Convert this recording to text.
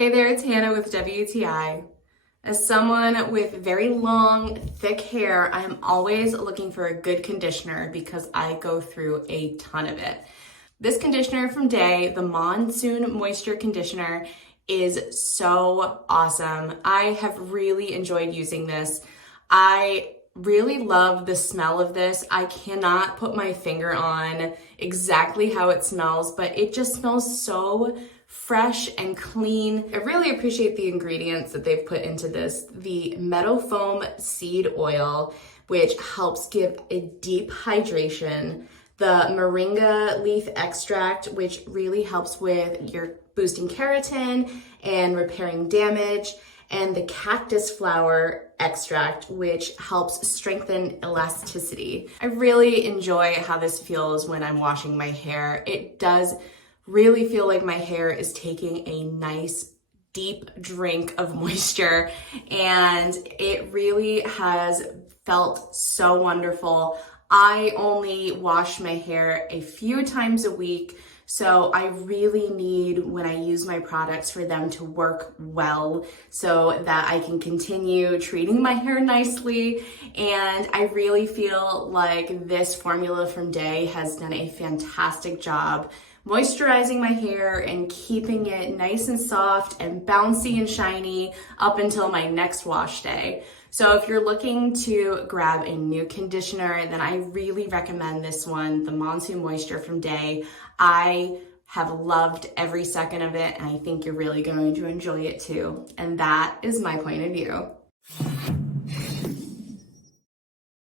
Hey there, it's Hannah with WTI. As someone with very long, thick hair, I am always looking for a good conditioner because I go through a ton of it. This conditioner from Day, the Monsoon Moisture Conditioner, is so awesome. I have really enjoyed using this. I really love the smell of this. I cannot put my finger on exactly how it smells, but it just smells so fresh and clean. I really appreciate the ingredients that they've put into this. The Meadowfoam Seed Oil, which helps give a deep hydration. The Moringa Leaf Extract, which really helps with your boosting keratin and repairing damage. And the Cactus Flower Extract, which helps strengthen elasticity. I really enjoy how this feels when I'm washing my hair. It does really feel like my hair is taking a nice deep drink of moisture, and it really has felt so wonderful. I only wash my hair a few times a week, so I really need, when I use my products, for them to work well so that I can continue treating my hair nicely. And I really feel like this formula from Day has done a fantastic job moisturizing my hair and keeping it nice and soft and bouncy and shiny up until my next wash day. So if you're looking to grab a new conditioner, then I really recommend this one, the Monsoon Moisture from Day. I have loved every second of it, and I think you're really going to enjoy it too. And that is my point of view.